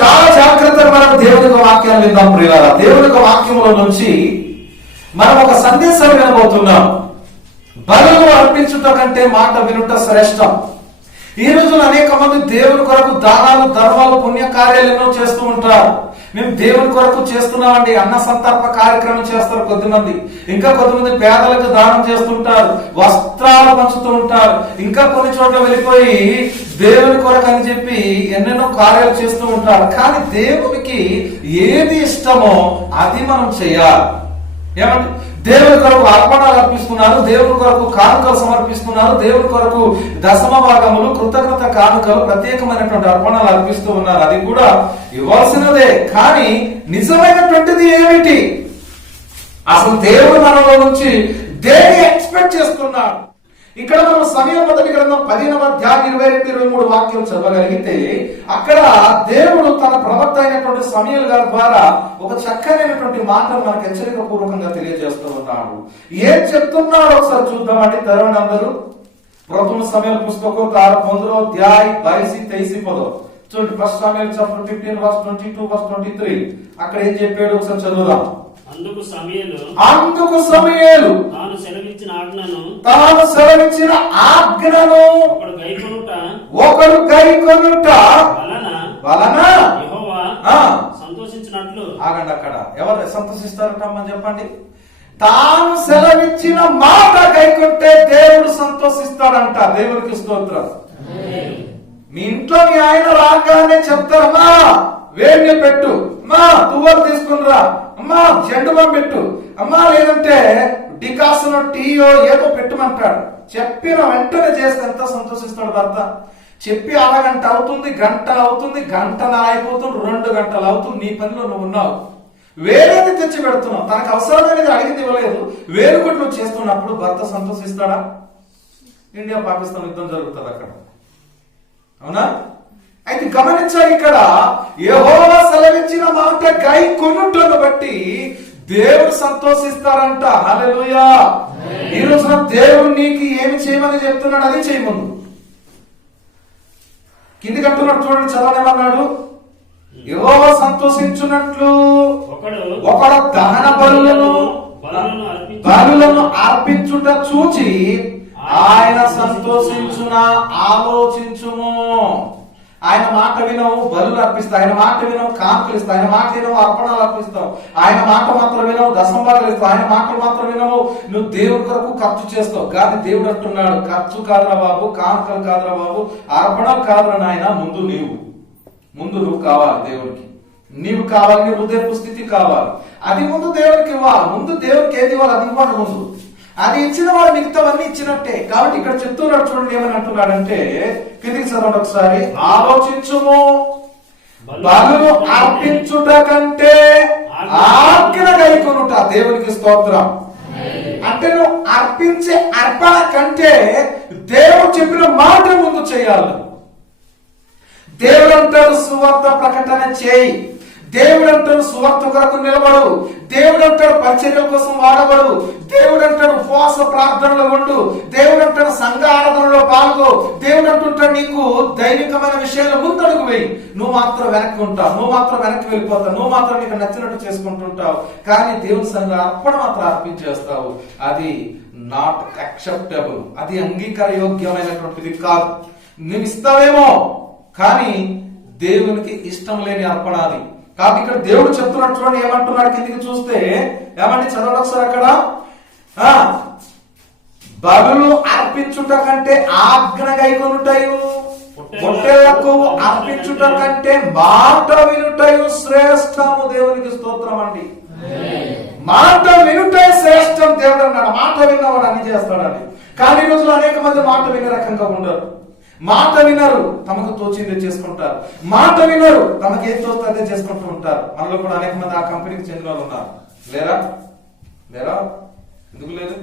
చాలా జాగ్రత్తగా మనం దేవుని యొక్క వాక్యాన్ని విందాం ప్రియులారా. దేవుని యొక్క వాక్యముల నుంచి మనం ఒక సందేశం వినబోతున్నాం. బలులు అర్పించుట కంటే మాట వినుట శ్రేష్టం. ఈ రోజున అనేక మంది దేవుని కొరకు దానాలు, ధర్మాలు, పుణ్య కార్యాలు ఎన్నో చేస్తూ ఉంటారు. మేము దేవుని కొరకు చేస్తున్నామండి, అన్న సంతర్పణ కార్యక్రమం చేస్తారు కొద్దిమంది. ఇంకా కొద్దిమంది పేదలకు దానం చేస్తుంటారు, వస్త్రాలు పంచుతూ ఉంటారు. ఇంకా కొన్ని చోట్ల వెళ్ళిపోయి దేవుని కొరకు అని చెప్పి ఎన్నెన్నో కార్యాలు చేస్తూ ఉంటారు. కానీ దేవునికి ఏది ఇష్టమో అది మనం చేయాలి. ఏమంటే దేవుని కొరకు అర్పణలు అర్పిస్తున్నారు, దేవుని కొరకు కానుకలు సమర్పిస్తున్నారు, దేవుని కొరకు దశమ భాగములు, కృతజ్ఞత కానుకలు, ప్రత్యేకమైనటువంటి అర్పణలు అర్పిస్తూ ఉన్నారు. అది కూడా ఇవ్వాల్సినదే. కానీ నిజమైనటువంటిది ఏమిటి? అసలు దేవుడు మనలో నుంచి దేన్ని ఎక్స్పెక్ట్ చేస్తున్నాడు? ఇక్కడ మనం సమయం మొదటి గ్రంథం 15వ అధ్యాయం 22-23 వాక్యం చదవగలిగితే అక్కడ దేవుడు తన ప్రవక్త అయినటువంటి సమూయేలు గారి ద్వారా ఒక చక్కనైనటువంటి మాటను మనకు హెచ్చరిక పూర్వకంగా తెలియజేస్తూ ఉన్నాడు. ఏం చెప్తున్నాడో ఒకసారి చూద్దామండి. తెరవండి అందరూ. ప్రథమ సమూయేలు పుస్తకం 15వ అధ్యాయం 22-23 చూడండి. ఫస్ట్ సమూయేలు చాప్టర్ 15 verse 22 verse 23 అక్కడ ఏం చెప్పాడు ఒకసారి చదువుదాం. అందుకు సమూయేలు తాను సెలవిచ్చిన ఆజ్ఞను ఒకడు గైకొనుట వలన యెహోవా సంతోషించినట్లు. ఆగండి, అక్కడ ఎవరు సంతోషిస్తారట అమ్మని చెప్పండి. తాను సెలవిచ్చిన మాట గైకొంటే దేవుడు సంతోషిస్తాడంట. దేవుడికి స్తోత్రం. మీ ఇంట్లో మీ ఆయన రాగానే చెప్తారమ్మా వేడిని పెట్టు, అమ్మా తువ్వలు తీసుకునిరా, అమ్మా జెండుబం పెట్టు, అమ్మా లేదంటే డికాసనో టీయో ఏదో పెట్టమంటాడు. చెప్పిన వెంటనే చేస్తే ఎంత సంతోషిస్తాడు భర్త. చెప్పి అరగంట అవుతుంది, గంట అవుతుంది, గంటన అయిపోతుంది, 2 గంటలు అవుతుంది. నీ పనిలో నువ్వు ఉన్నావు, వేరేది తెచ్చి పెడుతున్నావు. తనకు అవసరమైనది అడిగింది ఇవ్వలేదు, వేరుగొడ్లు చేస్తున్నప్పుడు భర్త సంతోషిస్తాడా? ఇండియా పాకిస్తాన్ యుద్ధం జరుగుతుంది అక్కడ, అవునా? అయితే గమనించాలి, ఇక్కడ యెహోవా సెలవిచ్చిన మాట గైకొనుటను బట్టి దేవుడు సంతోషిస్తారంట. హల్లెలూయా. ఈ రోజున దేవుడు నీకు ఏమి చేయమని చెప్తున్నాడు అది చేయమను. కిందికి అంటున్నాడు చూడండి, చదవనేమన్నాడు? యెహోవా సంతోషించున్నట్లు ఒకడు దహన బలులను అర్పించుట చూచి ఆయన సంతోషించున ఆలోచించుము. ఆయన మాట వినవు, బలులు అర్పిస్తావు. ఆయన మాట వినవు, కానుకలు ఇస్తావు. ఆయన మాట వినవు, అర్పణలు అర్పిస్తావు. ఆయన మాట మాత్రం వినవు, దశంభాగాలు ఇస్తావు. ఆయన మాటలు మాత్రం వినవు, నువ్వు దేవుడి కొరకు ఖర్చు చేస్తావు. కానీ దేవుడు అంటున్నాడు, ఖర్చు కాదురా బాబు, కానుకలు కాదురా బాబు, అర్పణలు కాదురా నాయన, ముందు నువ్వు కావాలి దేవుడికి. నీవు కావాలి, నీ హృదయపు స్థితి కావాలి. అది ముందు దేవుడికి ఇవ్వాలి. ముందు దేవుడికి ఏది ఇవ్వాలి అది ఇవ్వాలి ముందు. అది ఇచ్చిన వాడు మిగతావన్నీ ఇచ్చినట్టే. కాబట్టి ఇక్కడ చెప్తున్నాడు చూడండి, ఏమని అంటున్నాడంటే కిందికి చదవండి ఒకసారి. ఆలోచించుము, బలులు అర్పించుట కంటే ఆజ్ఞ గైకొనుట. దేవునికి స్తోత్రం. అంటే నువ్వు అర్పించే అర్పణ కంటే దేవుడు చెప్పిన మాట ముందు చేయాలి. దేవుడు అంటారు సువార్త ప్రకటన చేయి, దేవుడు అంటాడు సువార్త కొరకు నిలబడు, దేవుడు అంటాడు పరిచర్య కోసం వాడబడు, దేవుడు అంటాడు ఉపవాస ప్రార్థనలో ఉండు, దేవుడు అంటాడు సంఘ ఆరాధనలో పాల్గొ, దేవుడు అంటుంటాడు నీకు దైవికమైన విషయాలు ముందడుగు వేయి. నువ్వు మాత్రం వెనక్కి ఉంటావు, నువ్వు మాత్రం వెనక్కి వెళ్ళిపోతావు, నువ్వు మాత్రం నీకు నచ్చినట్టు చేసుకుంటుంటావు. కానీ దేవుని సంఘ అర్పణ మాత్రం అర్పించేస్తావు. అది నాట్ యాక్సెప్టబుల్, అది అంగీకార యోగ్యమైనటువంటిది కాదు. నువ్వు ఇస్తావేమో కానీ దేవునికి ఇష్టం లేని అర్పణ అది. కాబట్టి ఇక్కడ దేవుడు చెప్తున్నాడు చూడండి, ఏమంటున్నాడు కిందికి చూస్తే. ఏమంటే చదవండి ఒకసారి అక్కడ. బలులు అర్పించుట కంటే ఆజ్ఞ గైకొనుటయు, పొట్టేళ్లకు అర్పించుట కంటే మాట వినుటయు శ్రేష్టము. దేవునికి స్తోత్రం అండి. మాట వినుటే శ్రేష్టం దేవుడు అన్నాడు. మాట విన్నవాడు అన్ని చేస్తాడని. కానీ ఈ రోజులో అనేక మంది మాట వినే రకంగా ఉండరు. మాట వినరు, తమకు తోచిందే చేసుకుంటారు. మాట వినరు, తమకు ఏం తోస్తే అదే చేసుకుంటూ ఉంటారు. మనలో కూడా అనేక మంది ఆ కంపెనీకి చెందిన వాళ్ళు ఉన్నారు. లేరా? ఎందుకు లేదు?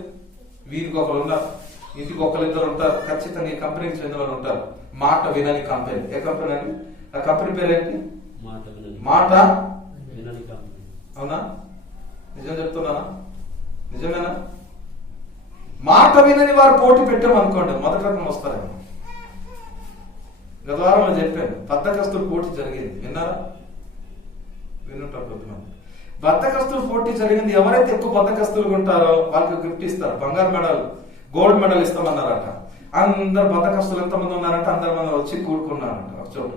వీరికి ఒకరు ఉన్నారు, ఇంటికి ఒకరిద్దరు ఉంటారు. ఖచ్చితంగా ఈ కంపెనీకి చెందిన వాళ్ళు ఉంటారు. మాట వినని కంపెనీ. ఏ కంపెనీ అండి? ఆ కంపెనీ పేరేంటి? మాట. అవునా? నిజం చెప్తున్నానా? నిజమేనా? మాట వినని వారు పోటీ పెట్టామనుకోండి, మొదటి రకం వస్తారేమో. గత వారంలో చెప్పాను, బద్ధకస్తులు పోటీ జరిగేది, విన్నారా? వినుంటారు కొంతమంది. బద్దకస్తులు పోటీ జరిగింది. ఎవరైతే ఎక్కువ బద్దకస్తులు ఉంటారో వాళ్ళకి గిఫ్ట్ ఇస్తారు, బంగారు మెడల్, గోల్డ్ మెడల్ ఇస్తామన్నారట. అందరు బద్దకస్తులు ఎంతమంది ఉన్నారంటే అందరి మంది వచ్చి కూడుకున్నారంట ఒక చోట.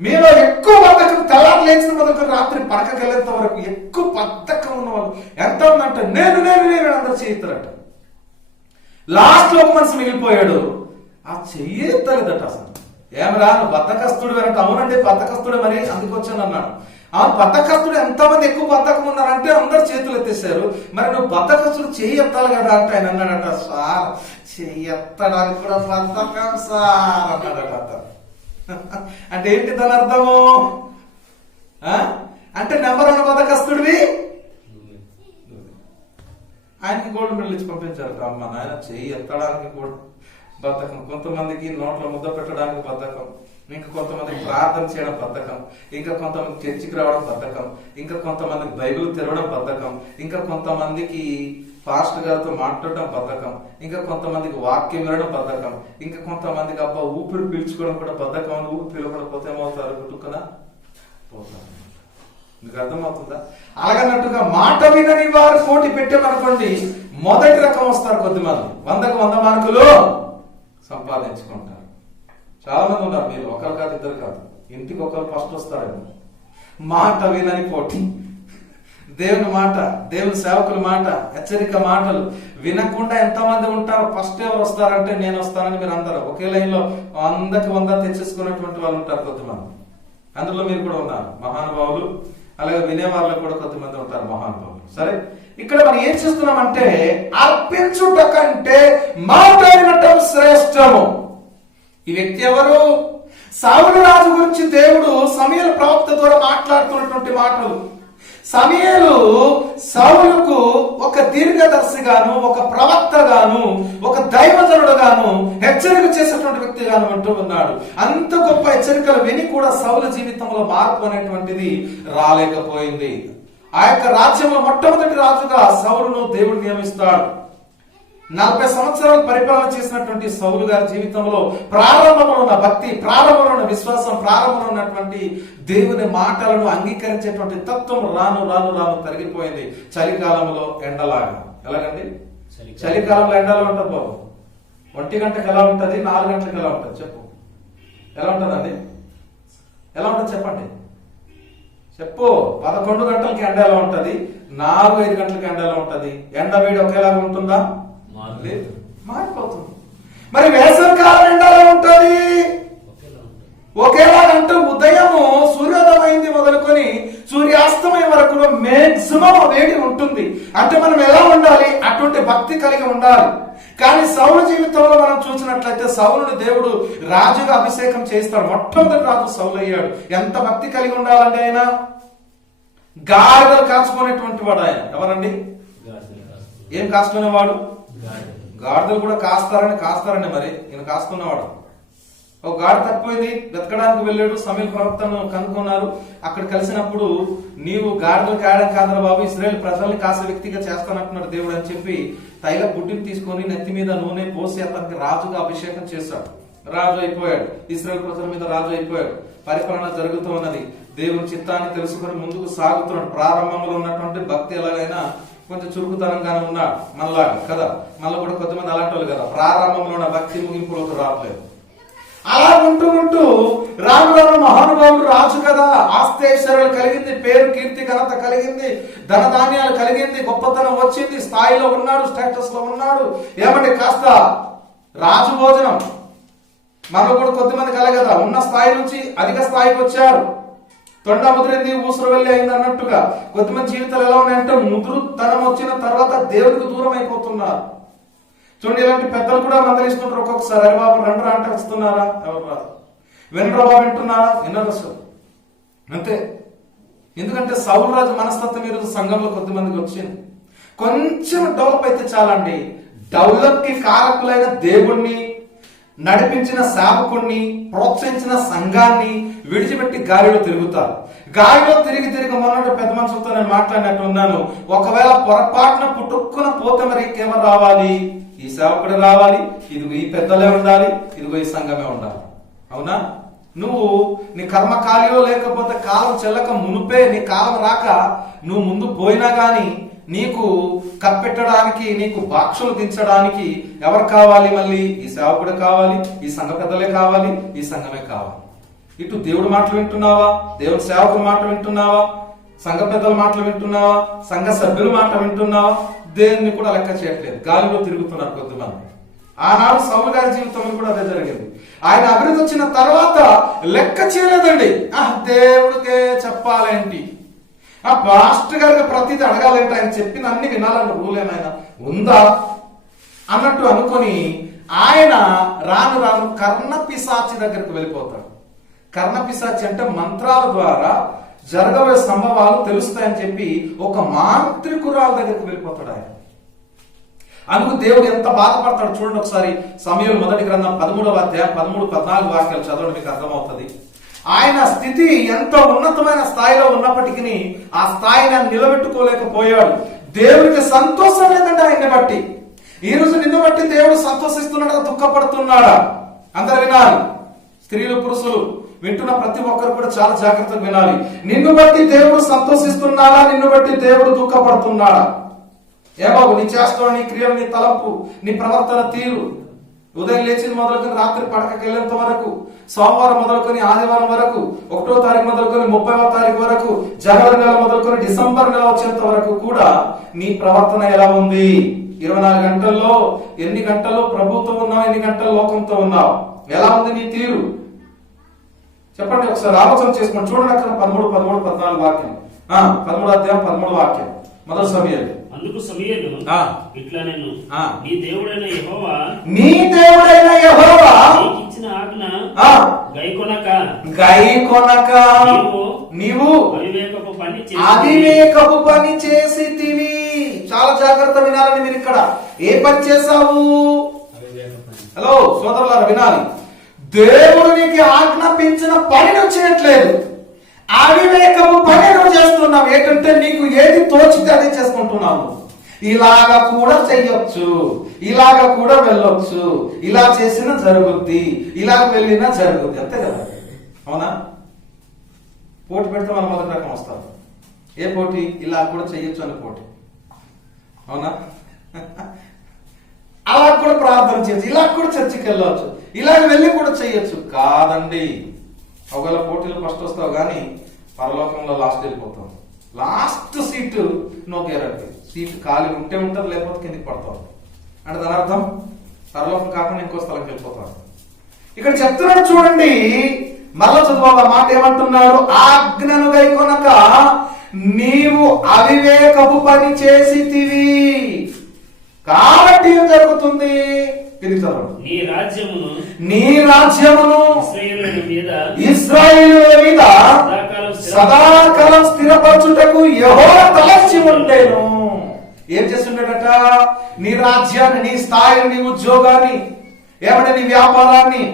మీలో ఎక్కువ బద్ధకం తెల్లారి లేచిన మొదలు రాత్రి పడకకెళ్ళేంత వరకు ఎక్కువ బద్ధకం ఉన్న వాళ్ళు ఎంత ఉందంటే నేను నేను నేను అందరు చేయిస్తారట. లాస్ట్ లో ఒక మనిషి మిగిలిపోయాడు, ఆ చెయ్యలేదట. అసలు ఏమరా నువ్వు బద్దకస్తుడు అంటే, అవునండి బద్దకస్తుడే మరి అందుకొచ్చాను అన్నాడు. ఆ బద్దకస్తుడు ఎంతమంది ఎక్కువ బద్ధకం ఉన్నారంటే అందరు చేతులు ఎత్తేసారు. మరి నువ్వు బద్దకస్తుడు చెయ్యి ఎత్తాలి కదా అంటే ఆయన అన్నాడట, సార్ చెయ్యి ఎత్తడానికి కూడా బద్ధకం సార్ అన్నాడట అతను. అంటే ఏంటి దాని అర్థము? అంటే నెంబర్ 1 బద్దకస్తుడివి. ఆయనకి గోల్డ్ మెడల్ ఇచ్చి పంపించారు. అమ్మ నాయన చెయ్యి ఎత్తడానికి కూడా బద్ధకం, కొంతమందికి నోట్లో ముద్ద పెట్టడానికి బద్ధకం, ఇంకా కొంతమందికి ప్రార్థన చేయడం బద్ధకం, ఇంకా కొంతమంది చర్చికి రావడం బద్ధకం, ఇంకా కొంతమందికి బైబిల్ తెరవడం బద్ధకం, ఇంకా కొంతమందికి పాస్టర్ గారితో మాట్లాడడం బద్ధకం, ఇంకా కొంతమందికి వాక్యం వినడం బద్ధకం, ఇంకా కొంతమందికి అబ్బా ఊపిరి పీల్చుకోవడం కూడా బద్ధకం. ఊపిరి పీలకపోతే ఏమవుతారు? గుట్టుకున్నా పోతారు. మీకు అర్థమవుతుందా? అలాగన్నట్టుగా మాట వినని వారు పోటీ పెట్టామనుకోండి, మొదటి రకం వస్తారు కొద్దిమంది, 100కు 100 మార్కులు సంపాదించుకుంటారు. చాలా మంది ఉన్నారు, మీరు ఒకరు కాదు ఇద్దరు కాదు, ఇంటికి ఒకరు ఫస్ట్ వస్తారేమో. మాట వినని పోటీ, దేవుని మాట, దేవుని సేవకుల మాట, హెచ్చరిక మాటలు వినకుండా ఎంతమంది ఉంటారు? ఫస్ట్ ఎవరు వస్తారంటే నేను వస్తానని మీరు అందరూ ఒకే లైన్ లో 100కి 100 తెచ్చేసుకున్నటువంటి వాళ్ళు ఉంటారు కొంతమంది. అందులో మీరు కూడా ఉన్నారు మహానుభావులు. అలాగే వినే వాళ్ళు కూడా కొంతమంది ఉంటారు మహానుభావులు. సరే, ఇక్కడ మనం ఏం చేస్తున్నామంటే అర్పించుట కంటే మాట్లాడినటం శ్రేష్టము. ఈ వ్యక్తి ఎవరు? సౌలు రాజు గురించి దేవుడు సమూయేలు ప్రవక్త ద్వారా మాట్లాడుతున్నటువంటి మాటలు. సమూయేలు సౌలుకు ఒక దీర్ఘదర్శిగాను, ఒక ప్రవక్తగాను, ఒక దైవజనుడుగాను, హెచ్చరిక చేసేటువంటి వ్యక్తిగాను అంటూ ఉన్నాడు. అంత గొప్ప హెచ్చరికలు విని కూడా సౌలు జీవితంలో మార్పు అనేటువంటిది రాలేకపోయింది. ఆ యొక్క రాజ్యంలో మొట్టమొదటి రాజుగా సౌలును దేవుడు నియమిస్తాడు. 40 సంవత్సరాలు పరిపాలన చేసినటువంటి సౌలు గారి జీవితంలో ప్రారంభంలో ఉన్న భక్తి, ప్రారంభంలో ఉన్న విశ్వాసం, ప్రారంభంలో ఉన్నటువంటి దేవుని మాటలను అంగీకరించేటువంటి తత్వం రాను రాను రాను తరిగిపోయింది. చలికాలంలో ఎండలాగా. ఎలాగండి? చలికాలంలో ఎండలా ఉంటుంది బాబు. 1 గంటకు ఎలా ఉంటుంది, 4 గంటలకు ఎలా ఉంటుంది చెప్పు? ఎలా ఉంటుందండి? ఎలా ఉంటుంది చెప్పండి, చెప్పు. 11 గంటలకి ఎండ ఎలా ఉంటది, 4-5 గంటలకి ఎండ ఎలా ఉంటది? ఎండ వేడి ఒకేలాగా ఉంటుందా? లేదు, మారిపోతుంది. మరి వేసవికాలం ఎండలా ఉంటది, ఒకేలాగంటూ ఉదయము సూర్యోదయమైంది మొదలుకొని సూర్యాస్తమయం వరకు మాక్సిమం వేడి ఉంటుంది. అంటే మనం ఎలా ఉండాలి? అటువంటి భక్తి కలిగి ఉండాలి. కానీ సౌలు జీవితంలో మనం చూసినట్లయితే సౌలుని దేవుడు రాజుగా అభిషేకం చేస్తాడు. మొట్టమొదటి రాజు సౌలు అయ్యాడు. ఎంత భక్తి కలిగి ఉండాలండి? ఆయన గాడిదలు కాచుకునేటువంటి వాడు. ఆయన ఎవరండి? ఏం కాచుకునేవాడు? గాడిదలు కూడా కాస్తారండి. మరి ఈయన కాస్తున్నవాడు. ఒక గాడి తప్పిపోయింది, వెతకడానికి వెళ్ళాడు. సమూయేలు ప్రవక్తను కనుక్కున్నారు. అక్కడ కలిసినప్పుడు నీవు గాడిదలు కాయడం కాదరా బాబు, ఇశ్రాయేలు ప్రజల్ని కాసే వ్యక్తిగా చేస్తానంటున్నాడు దేవుడు అని చెప్పి తైల బుడ్డిని తీసుకొని నెత్తి మీద నూనె పోసి అతనికి రాజుగా అభిషేకం చేశాడు. రాజు అయిపోయాడు. ఇశ్రాయేలు ప్రజల మీద రాజు అయిపోయాడు. పరిపాలన జరుగుతూ ఉన్నది. దేవుని చిత్తాన్ని తెలుసుకొని ముందుకు సాగుతున్నాడు. ప్రారంభంలో ఉన్నటువంటి భక్తి ఎలాగైనా కొంచెం చురుకుతనంగానే ఉన్నాడు మనలాగా కదా. మనలో కూడా కొంతమంది అలాంటి వాళ్ళు కదా, ప్రారంభంలో ఉన్న భక్తి ముగింపులోకి రావట్లేదు. అలా ఉంటూ ఉంటూ రాను రాను మహానుభావుడు రాజు కదా, ఆస్తైశ్వర్యాలు కలిగింది, పేరు కీర్తి ఘనత కలిగింది, ధనధాన్యాలు కలిగింది, గొప్పతనం వచ్చింది, స్థాయిలో ఉన్నాడు, స్టేటస్ లో ఉన్నాడు. ఏమంటే కాస్త రాజు భోజనం మనలో కూడా కొద్దిమంది కల కదా, ఉన్న స్థాయి నుంచి అధిక స్థాయికి వచ్చారు. తొండ ముదిరింది ఊసరు వెళ్ళి అయింది అన్నట్టుగా కొద్దిమంది జీవితాలు ఎలా ఉన్నాయంటే ముదురుతనం వచ్చిన తర్వాత దేవుడికి దూరం అయిపోతున్నారు. చూడండి, ఇలాంటి పెద్దలు కూడా మందలిస్తుంటారు ఒక్కొక్కసారి. అరే బాబు రండ్రా అంటే వస్తున్నారా? ఎవరు రాదు. వినరా బాబు వింటున్నారా? వినరు అసలు. అంతే. ఎందుకంటే సౌలు రాజు మనస్తత్వం ఈరోజు సంఘంలో కొద్దిమందికి వచ్చింది. కొంచెం డెవలప్ అయితే చాలండి, డెవలప్ కి కారకులైన దేవుణ్ణి, నడిపించిన సేవకుణ్ణి, ప్రోత్సహించిన సంఘాన్ని విడిచిపెట్టి గాలిలో తిరుగుతారు. గాలిలో తిరిగి మొన్నటి పెద్ద మనుషులతో నేను మాట్లాడినట్టు ఉన్నాను. ఒకవేళ పొరపాటున పుట్టుక్కున పోతే మరి ఇంకెవరు రావాలి? ఈ సేవకుడు రావాలి, ఇదిగో ఈ పెద్దలే ఉండాలి, ఇదిగో ఈ సంఘమే ఉండాలి. అవునా? నువ్వు నీ కర్మకాలియో లేకపోతే కాలం చెల్లక మునుపే నీ కాలం రాక నువ్వు ముందు పోయినా గాని నీకు కప్పెట్టడానికి నీకు బాక్షలు దించడానికి ఎవరు కావాలి? మళ్ళీ ఈ సేవకుడే కావాలి, ఈ సంఘ పెద్దలే కావాలి, ఈ సంఘమే కావాలి. ఇటు దేవుడి మాటలు వింటున్నావా, దేవుడి సేవకుల మాటలు వింటున్నావా, సంఘ పెద్దల మాటలు వింటున్నావా, సంఘ సభ్యుల మాట వింటున్నావా? దేన్ని కూడా లెక్క చేయట్లేదు, గాలిలో తిరుగుతున్నారు కొద్దిమంది. ఆనాడు సౌలు గారి జీవితంలో కూడా అదే జరిగింది. ఆయన అభివృద్ధి వచ్చిన తర్వాత లెక్క చేయలేదండి. దేవుడికే చెప్పాలేంటి, ఆ పాస్టర్ గారికి ప్రతిదీ అడగాలంటే ఆయన చెప్పిన అన్ని వినాలన్న రూల్ ఏమైనా ఉందా అన్నట్టు అనుకొని ఆయన రాను రాను కర్ణపిశాచి దగ్గరికి వెళ్ళిపోతాడు. కర్ణపిశాచి అంటే మంత్రాల ద్వారా జరగబోయే సంభవాలు తెలుస్తాయని చెప్పి ఒక మాంత్రికురాల దగ్గరికి వెళ్ళిపోతాడు ఆయన. అందుకు దేవుడు ఎంత బాధపడతాడు చూడండి ఒకసారి. సమూయేలు మొదటి గ్రంథం 13వ అధ్యాయం 13-14 వాక్యాలు చదవండి, మీకు అర్థమవుతుంది. ఆయన స్థితి ఎంత ఉన్నతమైన స్థాయిలో ఉన్నప్పటికీ ఆ స్థాయిని ఆయన నిలబెట్టుకోలేకపోయాడు. దేవుడికి సంతోషం లేదంటే ఆయన్ని బట్టి. ఈ రోజు నిన్ను బట్టి దేవుడు సంతోషిస్తున్నాడా, దుఃఖపడుతున్నాడా? అందరు వినాలి, స్త్రీలు పురుషులు వింటున్న ప్రతి ఒక్కరు కూడా చాలా జాగ్రత్తగా వినాలి. నిన్ను బట్టి దేవుడు సంతోషిస్తున్నాడా, నిన్ను బట్టి దేవుడు దుఃఖపడుతున్నాడా? ఏబాబు నీ చేస్తావు, నీ క్రియలు, నీ తలంపు, నీ ప్రవర్తన తీరు, ఉదయం లేచిన మొదలుకొని రాత్రి పడకకి వెళ్ళేంత వరకు, సోమవారం మొదలుకొని ఆదివారం వరకు, 1వ తారీఖు మొదలుకొని 30వ తారీఖు వరకు, జనవరి నెల మొదలుకొని డిసెంబర్ నెల వచ్చేంత వరకు కూడా నీ ప్రవర్తన ఎలా ఉంది? 24 గంటల్లో ఎన్ని గంటలు ప్రభుతో ఉన్నావు, ఎన్ని గంటలు లోకంతో ఉన్నావు? ఎలా ఉంది నీ తీరు? చెప్పండి, ఒకసారి ఆలోచన చేసుకోండి. చూడండి అక్కడ 13-14 వాక్యం, 13వ అధ్యాయం 13వ వాక్యం. మొదటి సమూయేలు. అందుకు సమూయేలు ఇట్లా నేను నీ దేవుడైన యెహోవా నీకిచ్చిన ఆజ్ఞ గైకొనక నీవు అవివేకపు పని చేసితివి. చాలా జాగ్రత్త వినాలని మీరు ఇక్కడ. ఏ పని చేశావు? హలో సోదరులారా వినాలి. దేవుడు నీకు ఆజ్ఞాపించిన పని నువ్వు చేయట్లేదు, అవివేకపు పని నువ్వు చేస్తున్నావు. ఏంటంటే నీకు ఏది తోచితే అదే చేసుకుంటున్నావు. ఇలాగా కూడా చెయ్యొచ్చు, ఇలాగా కూడా వెళ్ళొచ్చు, ఇలా చేసినా జరుగుద్ది, ఇలా వెళ్ళినా జరుగుద్ది, అంతే కదా? అవునా? పోటీ పెడితే మన మొదటి రకం వస్తారు. ఏ పోటీ? ఇలా కూడా చెయ్యొచ్చు అనే పోటీ. అవునా? అలా కూడా ప్రార్థన చేయొచ్చు, ఇలా కూడా చర్చికి వెళ్ళవచ్చు, ఇలా వెళ్ళి కూడా చెయ్యొచ్చు. కాదండి, ఒకవేళ పోటీలు ఫస్ట్ వస్తావు కానీ పరలోకంలో లాస్ట్ వెళ్ళిపోతావు. Last seat no guarantee. Seat ఖాళీ ఉంటే ఉంటుంది, లేకపోతే కిందికి పడతావు. అంటే దాని అర్థం పరలోకం కాకుండా ఇంకో స్థలంకి వెళ్ళిపోతావు. ఇక్కడ చెప్తున్నాడు చూడండి, మరలా చదువు ఆ మాట ఏమంటున్నాడు? ఆజ్ఞను గైకొనక నీవు అవివేకపు పని చేసితివి కాబట్టి ఏం జరుగుతుంది? నీ రాజ్యమును ఇశ్రాయేలుల మీద సదాకాలం స్థిరపరచుటకు యెహోవా తలచి ఉండెను. ఏం చేస్తుండేటట? నీ రాజ్యాన్ని, నీ స్థాయిని, నీ ఉద్యోగాన్ని, ఏమంటే నీ వ్యాపారాన్ని,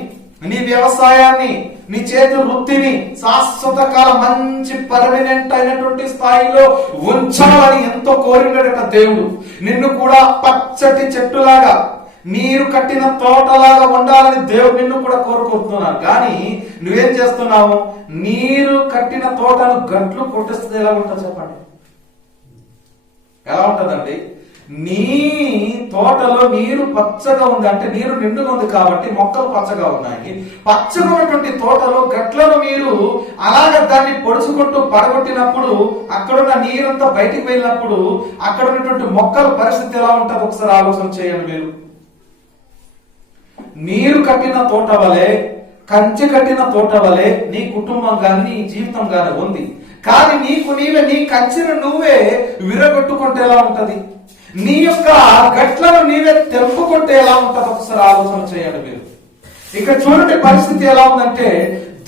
నీ వ్యవసాయాన్ని, నీ చేతి వృత్తిని శాశ్వత కాలం మంచి పర్మనెంట్ అయినటువంటి స్థాయిలో ఉంచాలని ఎంతో కోరినడట దేవుడు. నిన్ను కూడా పచ్చటి చెట్టులాగా, నీరు కట్టిన తోటలాగా ఉండాలని దేవుడు నిన్ను కూడా కోరుకుంటున్నాడు. కానీ నువ్వేం చేస్తున్నావు? నీరు కట్టిన తోటను గట్లు కొట్టేస్తే ఎలా ఉంటుంది చెప్పండి? ఎలా ఉంటదండి? నీ తోటలో నీరు పచ్చగా ఉంది అంటే నీరు నిండుగా ఉంది కాబట్టి మొక్కలు పచ్చగా ఉన్నాయి. పచ్చగా ఉన్నటువంటి తోటలో గట్లను మీరు అలాగ దాన్ని పొడుచుకుంటూ పడగొట్టినప్పుడు అక్కడున్న నీరంతా బయటికి వెళ్ళినప్పుడు అక్కడ ఉన్నటువంటి మొక్కల పరిస్థితి ఎలా ఉంటుంది? ఒకసారి ఆలోచన చేయండి మీరు. నీరు కట్టిన తోట వలె, కంచె కట్టిన తోట వలె నీ కుటుంబం గాని నీ జీవితం గాని ఉంది. కానీ నీకు నీవే, నీ కంచెను నువ్వే విరగొట్టుకుంటే ఎలా ఉంటది? నీ యొక్క గట్లను నీవే తెంపుకుంటే ఎలా ఉంటది? ఒకసారి ఆలోచన చేయండి మీరు. ఇక్కడ చూడండి పరిస్థితి ఎలా ఉందంటే,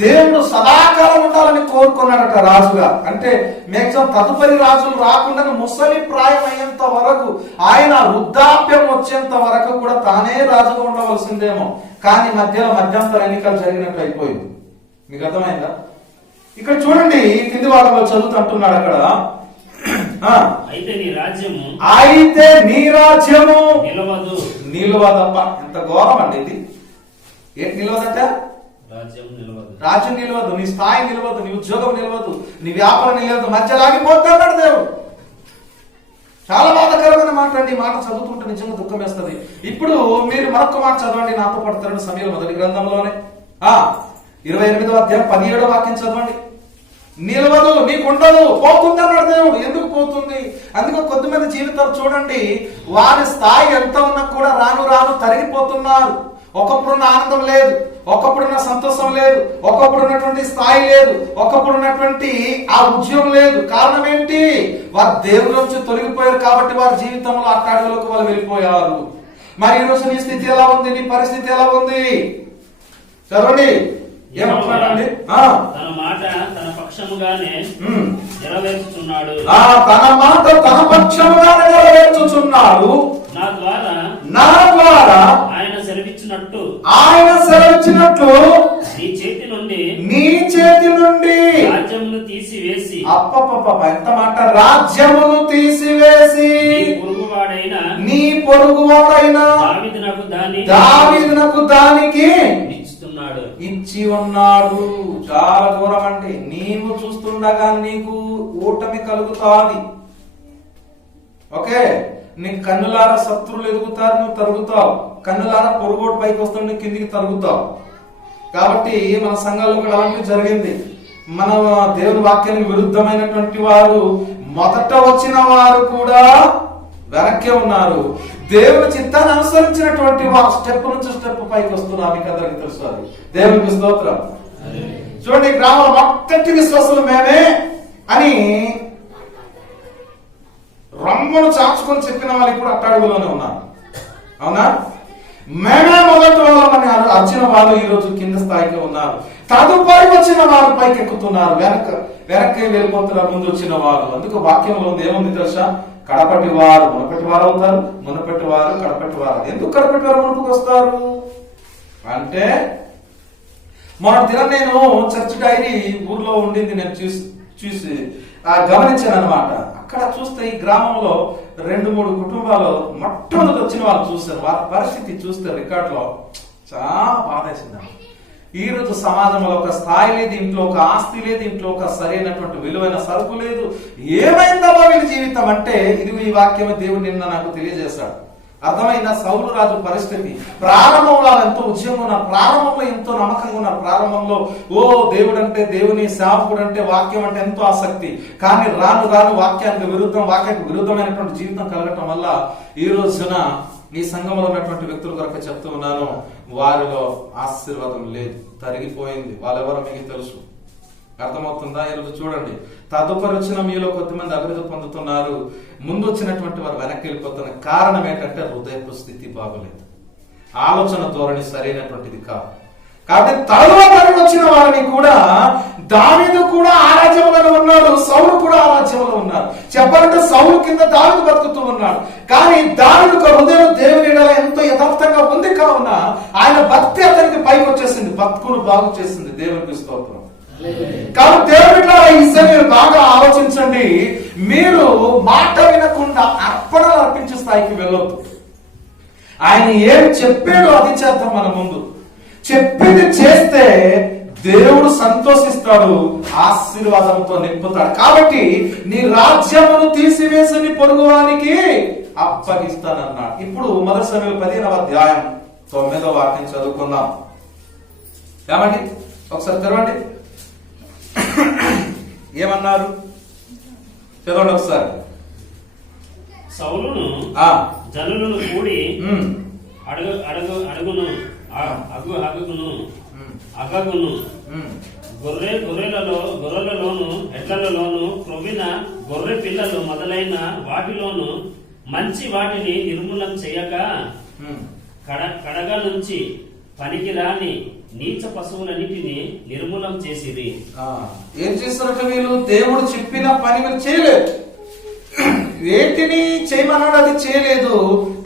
దేవుడు సదాకాలం ఉండాలని కోరుకున్నాడట రాజుగా. అంటే మేక్సిమం తదుపరి రాజులు రాకుండా ముసలి ప్రాయం అయ్యేంత వరకు, ఆయన వృద్ధాప్యం వచ్చేంత వరకు కూడా తానే రాజుగా ఉండవలసిందేమో. కానీ మధ్యలో మధ్యంతర ఎన్నికలు జరిగినట్టు అయిపోయింది. మీకు అర్థమైందా? ఇక్కడ చూడండి కింది భాగంలో చదువుతుంటున్నాడు అక్కడ, అయితే నీ రాజ్యము నిలవదప్ప. ఎంత ఘోరం అండి ఇది! ఏంటి నిలవదట? రాజ్యం నిలవదు, నీ స్థాయి నిలవదు, నీ ఉద్యోగం నిలవదు, నీ వ్యాపారం నిలవదు, మధ్యలో ఆగిపోతాడు దేవుడు. చాలా బాధాకరమైన మాట అండి. ఈ మాట చదువుతుంటే నిజంగా దుఃఖం వేస్తుంది. ఇప్పుడు మీరు మరొక మాట చదవండి నాతో పడతారు. సమయంలో మొదటి గ్రంథంలోనే 28వ అధ్యాయం 17వ వాక్యం చదవండి. నిలవదు, నీకు ఉండదు, పోతుంది అన్నాడు దేవుడు. ఎందుకు పోతుంది? అందుకే కొద్దిమంది జీవితాలు చూడండి, వారి స్థాయి ఎంత ఉన్నా కూడా రాను రాను తరిగిపోతున్నారు. ఒకప్పుడున్న ఆనందం లేదు, ఒకప్పుడున్న సంతోషం లేదు, ఒకప్పుడు ఉన్నటువంటి స్థాయి లేదు, ఒకప్పుడు ఉన్నటువంటి ఆ ఉద్యోగం లేదు. కారణం ఏంటి? వారు దేవుడి నుంచి తొలగిపోయారు కాబట్టి వారి జీవితంలో అట్టాడులోకి వాళ్ళు వెళ్ళిపోయారు. మరి ఈ రోజు నీ స్థితి ఎలా ఉంది? నీ పరిస్థితి ఎలా ఉంది? చదవండి. ఏమంటున్నాడండి? తన మాట తన పక్షముగానే నెరవేర్చుచున్నాడు. తన మాట తన పక్షముగానే నెరవేర్చుచున్నాడు. నా ద్వారా ఆయన సెలవిచ్చినట్టు నీ చేతి నుండి రాజ్యమును తీసివేసి, ఎంత మాట, రాజ్యమును తీసివేసి నీ పొరుగువాడైన దావీదునకు దానికి ఇచ్చి ఉన్నాడు. చాలా ఘోరం అండి. నీవు చూస్తుండగా నీకు ఓటమి కలుగుతాది. ఓకే, నీకు కన్నులారా శత్రువులు ఎదుగుతారు, నువ్వు తరుగుతావు. కన్నులారా పొరుగోడు పైకి వస్తాడు, నువ్వు కిందికి తరుగుతావు. కాబట్టి మన సంఘాల్లో కూడా అలాంటివి జరిగింది. మన దేవుని వాక్యానికి విరుద్ధమైనటువంటి వారు మొదట వచ్చిన వారు కూడా వెనక్కే ఉన్నారు. దేవుని చిత్తాన్ని అనుసరించినటువంటి వారు స్టెప్ నుంచి స్టెప్ పైకి వస్తున్నారు. మీకు అందరికి తెలుసు. అది దేవునికి స్తోత్రం. చూడండి, గ్రామంలో మొట్టటి విశ్వాసులు మేమే అని రమ్మను చాచుకొని చెప్పిన వాళ్ళు ఇప్పుడు అట్టాడుగులోనే ఉన్నారు. అవునా? మేమే మొదటి వాళ్ళమని వచ్చిన వాళ్ళు ఈ రోజు కింద స్థాయికి ఉన్నారు. తదుపరి వచ్చిన వారు పైకి ఎక్కుతున్నారు, వెనక్కి వెళ్ళిపోతున్నారు ముందు వచ్చిన వారు. అందుకు వాక్యంలో ఉంది, ఏముంది తెలుసా? కడపటి వారు మునపటి వారు అవుతారు, మునపటి వారు కడపటి వారు. ఎందుకు కడపటి వారు మునుపుకు వస్తారు అంటే, మొన్న దినం నేను చర్చ్ డైరీ ఊర్లో ఉండింది, నేను చూసి గమనించాను అనమాట. అక్కడ చూస్తే ఈ గ్రామంలో 2-3 కుటుంబాలు మొట్టమొదటి వచ్చిన వాళ్ళు చూస్తారు. వారి పరిస్థితి చూస్తే రికార్డులో చాలా బాధేసింది. ఈ రోజు సమాజంలో ఒక స్థాయి లేదు, ఇంట్లో ఒక ఆస్తి లేదు, ఇంట్లో ఒక సరైనటువంటి విలువైన సరుకు లేదు. ఏమైందమ్మా వీళ్ళ జీవితం అంటే, ఇది ఈ వాక్యమే దేవుడు నిన్న నాకు తెలియజేశాడు. అర్థమైన సౌలు రాజు పరిస్థితి. ప్రారంభంలో ఎంతో ఉద్యమం ఉన్నారు, ప్రారంభంలో ఎంతో నమ్మకంగా ఉన్నారు, ప్రారంభంలో దేవుడు అంటే, దేవుని సేవకుడు అంటే, వాక్యం అంటే ఎంతో ఆసక్తి. కానీ రాను రాను వాక్యానికి విరుద్ధమైనటువంటి జీవితం కలగటం వల్ల ఈ రోజున ఈ సంఘంలో ఉన్నటువంటి వ్యక్తుల కొరకు చెప్తూ ఉన్నాను, వారిలో ఆశీర్వాదం లేదు, తరిగిపోయింది. వాళ్ళెవరో మీకు తెలుసు. అర్థమవుతుందా? ఈరోజు చూడండి, తదుపరి వచ్చిన మీలో కొద్దిమంది అభివృద్ధి పొందుతున్నారు, ముందు వచ్చినటువంటి వారు వెనక్కి వెళ్ళిపోతున్నారు. కారణం ఏంటంటే హృదయపు స్థితి బాగలేదు, ఆలోచన ధోరణి సరైనటువంటిది కాదు. కాబట్టి తరువాత వచ్చిన వారిని కూడా, దావీదు కూడా ఆ రాజ్యంలో ఉన్నాడు, సౌలు కూడా ఆ రాజ్యంలో ఉన్నారు. చెప్పాలంటే సౌలు కింద దావీదు బతుకుతూ ఉన్నాడు. కానీ దావీదు హృదయం దేవుని ఎడల ఎంతో యథార్థంగా ఉంది కావున ఆయన భక్తి అతనికి పైకి వచ్చేసింది, బతుకును బాగు చేసింది. దేవునికి స్తోత్రం. కాబట్టి దేవుడిలో ఈ సమయం బాగా ఆలోచించండి. మీరు మాట వినకుండా అర్పణలు అర్పించే స్థాయికి వెళ్ళొద్దు. ఆయన ఏం చెప్పాడో అది చేద్దాం. మన ముందు చెప్పింది చేస్తే దేవుడు సంతోషిస్తాడు, ఆశీర్వాదంతో నింపుతాడు. కాబట్టి నీ రాజ్యమును తీసివేసి నీ పొరుగువానికి అప్పగిస్తానన్నాడు. ఇప్పుడు మొదటి సమయంలో 15వ అధ్యాయం 9వ వాక్యం చదువుకుందాం. ఏమండి? ఒకసారి తెరవండి. ఏమన్నారు చదవండి ఒకసారి. సౌలును జనులను కూడి అడుగును అగగును గొర్రెలలోను ఎడ్లలలోను క్రొవ్విన గొర్రె పిల్లలు మొదలైన వాటిలోను మంచి వాటిని నిర్మూలన చేయక కడగ నుంచి పనికిరాని నీచ పశువులన్నిటిని నిర్మూలం చేసిరి. ఏం చేస్తారంటే వీళ్ళు దేవుడు చెప్పిన పని మీరు చేయలేదు. వేటిని చేయమన్నాడు అది చేయలేదు.